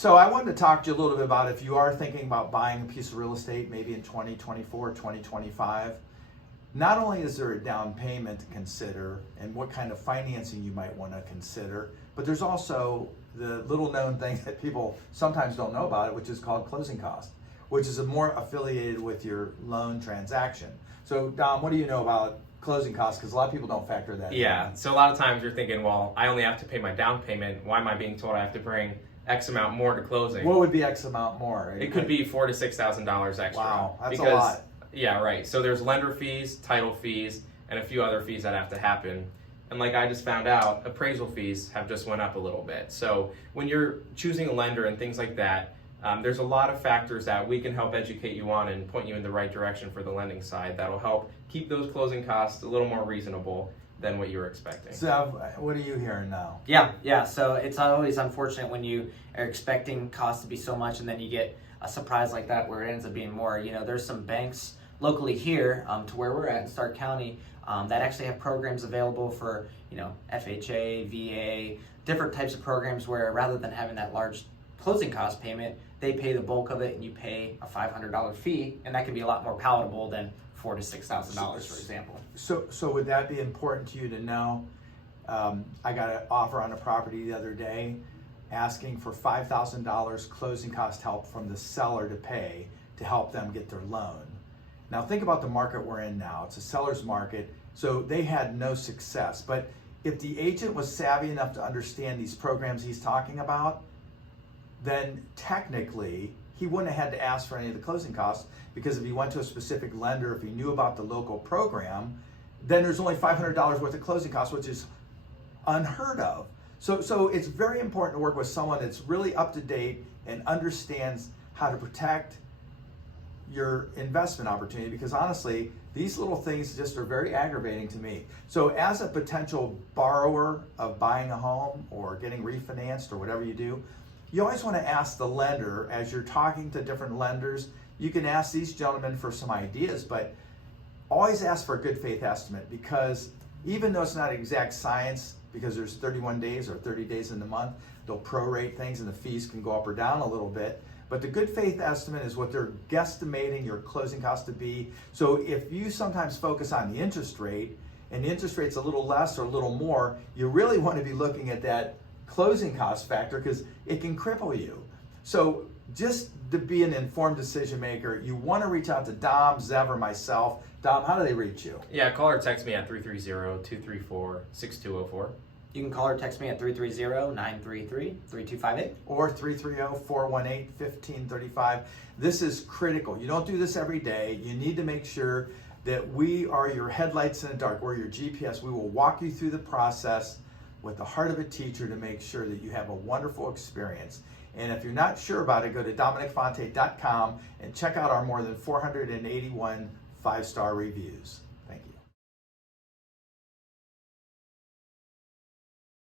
So I wanted to talk to you a little bit about if you are thinking about buying a piece of real estate, maybe in 2024, 2025, not only is there a down payment to consider and what kind of financing you might want to consider, but there's also the little known thing that people sometimes don't know about it, which is called closing costs, which is more affiliated with your loan transaction. So Dom, what do you know about closing costs? Because a lot of people don't factor that in. Yeah, so a lot of times you're thinking, well, I only have to pay my down payment. Why am I being told I have to bring X amount more to closing? What would be X amount more? It could be $4,000 to $6,000 extra. Wow, that's a lot. Yeah, right. So there's lender fees, title fees, and a few other fees that have to happen. And like I just found out, appraisal fees have just went up a little bit. So when you're choosing a lender and things like that, there's a lot of factors that we can help educate you on and point you in the right direction for the lending side that'll help keep those closing costs a little more reasonable than what you were expecting. Zev, what are you hearing now? Yeah. So it's always unfortunate when you are expecting costs to be so much and then you get a surprise like that where it ends up being more. You know, there's some banks locally here to where we're at in Stark County that actually have programs available for, FHA, VA, different types of programs where rather than having that large closing cost payment, they pay the bulk of it and you pay a $500 fee, and that can be a lot more palatable than $4,000 to $6,000, for example. So would that be important to you to know? I got an offer on a property the other day asking for $5,000 closing cost help from the seller to pay to help them get their loan. Now think about the market we're in now. It's a seller's market, so they had no success. But if the agent was savvy enough to understand these programs he's talking about, then technically he wouldn't have had to ask for any of the closing costs, because if he went to a specific lender, if he knew about the local program, then there's only $500 worth of closing costs, which is unheard of. So it's very important to work with someone that's really up to date and understands how to protect your investment opportunity, because honestly, these little things just are very aggravating to me. So as a potential borrower of buying a home or getting refinanced or whatever you do, you always want to ask the lender, as you're talking to different lenders, you can ask these gentlemen for some ideas, but always ask for a good faith estimate, because even though it's not exact science, because there's 31 days or 30 days in the month, they'll prorate things and the fees can go up or down a little bit. But the good faith estimate is what they're guesstimating your closing costs to be. So if you sometimes focus on the interest rate, and the interest rate's a little less or a little more, you really want to be looking at that closing cost factor, because it can cripple you. So just to be an informed decision maker, you want to reach out to Dom, Zev, or myself. Dom, how do they reach you? Yeah, call or text me at 330-234-6204. You can call or text me at 330-933-3258. Or 330-418-1535. This is critical. You don't do this every day. You need to make sure that we are your headlights in the dark. We're your GPS. We will walk you through the process with the heart of a teacher to make sure that you have a wonderful experience. And if you're not sure about it, go to DominicFonte.com and check out our more than 481 5-star reviews.